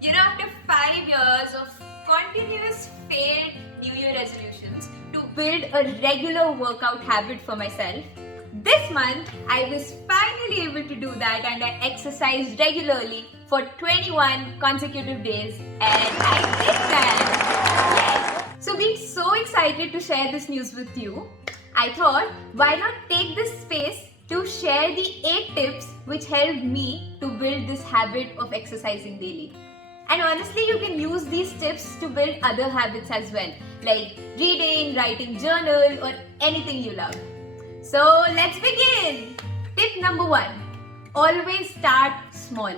After 5 years of continuous failed New Year resolutions to build a regular workout habit for myself, this month I was finally able to do that and I exercised regularly for 21 consecutive days and I did that. Yes. So being so excited to share this news with you, I thought why not take this space to share the 8 tips which helped me to build this habit of exercising daily. And honestly, you can use these tips to build other habits as well, like reading, writing journal, or anything you love. So let's begin! Tip number 1. Always start small.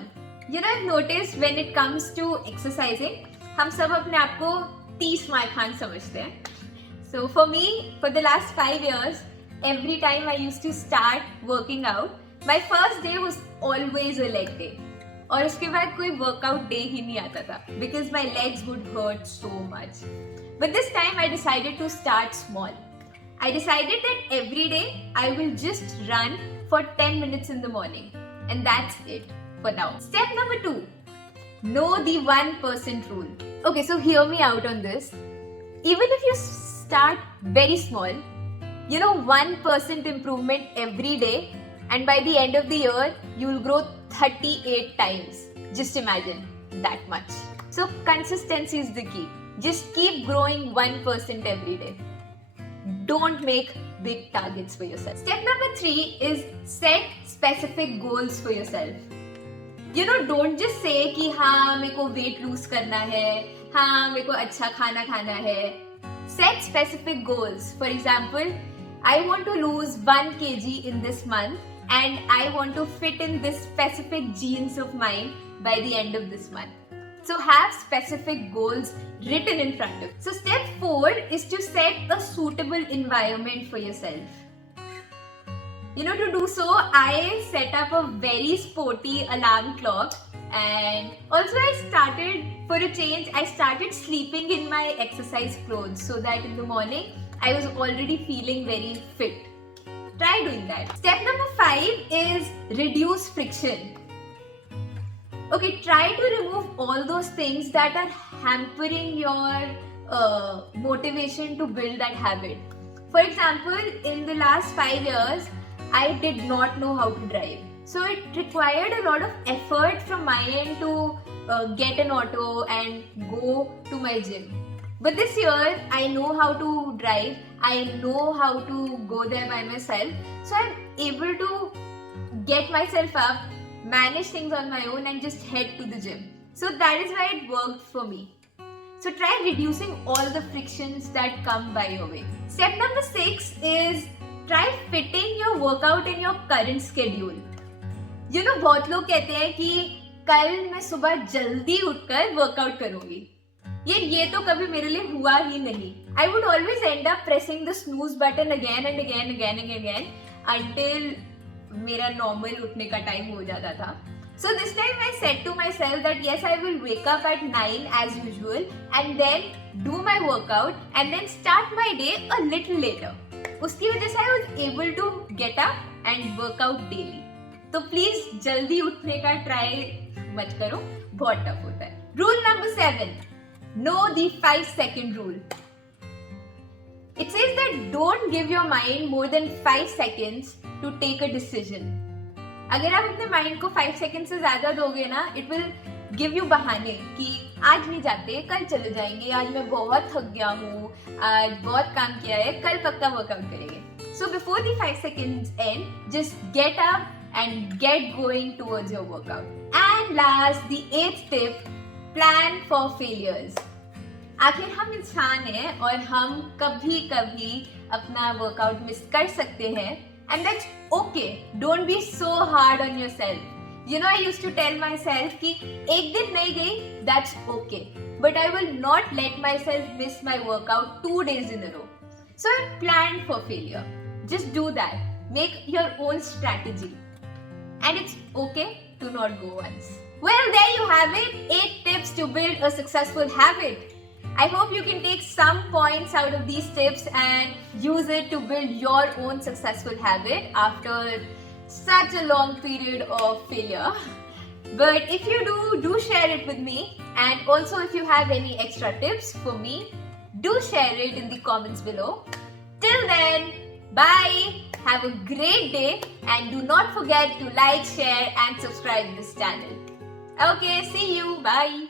I've noticed when it comes to exercising, हम सब अपने आप को 30 mile Khan समझते हैं. So for me, for the last 5 years, every time I used to start working out, my first day was always a leg day. और उसके बाद कोई वर्कआउट डे ही नहीं आता था because my legs would hurt so much. But this time I decided to start small. I decided that every day I will just run for 10 minutes in the morning. And that's it for now. Step number 2. Know the 1% rule. Okay, so hear me out on this. Even if you start very small, 1% improvement every day, and by the end of the year, you will grow 38 times. Just imagine that much. So consistency is the key. Just keep growing 1% every day. Don't make big targets for yourself. Step number 3 is set specific goals for yourself. Don't just say कि हाँ मेरे को weight lose करना है, हाँ मेरे को अच्छा खाना खाना है. Set specific goals. For example, I want to lose 1 kg in this month and I want to fit in this specific jeans of mine by the end of this month. So have specific goals written in front of you. So step 4 is to set a suitable environment for yourself. To do so, I set up a very sporty alarm clock, and also for a change, I started sleeping in my exercise clothes so that in the morning I was already feeling very fit. Try doing that. Step number 5 is reduce friction. Okay, try to remove all those things that are hampering your motivation to build that habit. For example, in the last 5 years, I did not know how to drive. So it required a lot of effort from my end to get an auto and go to my gym. But this year, I know how to drive. I know how to go there by myself. So I'm able to get myself up, manage things on my own and just head to the gym. So that is why it worked for me. So try reducing all the frictions that come by your way. Step number 6 is try fitting your workout in your current schedule. बहुत लोग कहते हैं कि कल मैं सुबह जल्दी उठकर वर्कआउट करूंगी. ये तो कभी मेरे लिए हुआ ही नहीं. I would always end up pressing the snooze button again and again until मेरा नॉर्मल उठने का टाइम हो जाता था. So this time I said to myself that yes, I will wake up at 9 as usual and then do my workout and then start my day a little later. उसकी वजह से I was able to get up and work out daily. तो please जल्दी उठने का try मत करो, बहुत टफ होता है. Rule number 7. Know the 5-second rule. It says that don't give your mind more than 5 seconds to take a decision. अगर आप अपने माइंड को 5 सेकंड से ज्यादा दोगे ना, it will give you बहाने कि आज नहीं जाते, कल चले जाएंगे, आज मैं बहुत थक गया हूँ, आज बहुत काम किया है, कल पक्का वर्कआउट करेंगे. So before the 5 seconds end, just get up and get going towards your workout. And last, the 8th tip, plan for failures. आखिर हम इंसान हैं और हम कभी कभी अपना वर्कआउट मिस कर सकते हैं. And that's okay. Don't be so hard on yourself. I used to tell myself कि एक दिन नहीं गई, that's okay. But I will not let myself miss my workout 2 days in a row. So I planned for failure. Just do that. Make your own strategy. And it's okay to not go once. Well, there you have it. 8 tips to build a successful habit. I hope you can take some points out of these tips and use it to build your own successful habit after such a long period of failure. But if you do share it with me. And also, if you have any extra tips for me, do share it in the comments below. Till then, bye. Have a great day and do not forget to like, share and subscribe this channel. Okay, see you. Bye.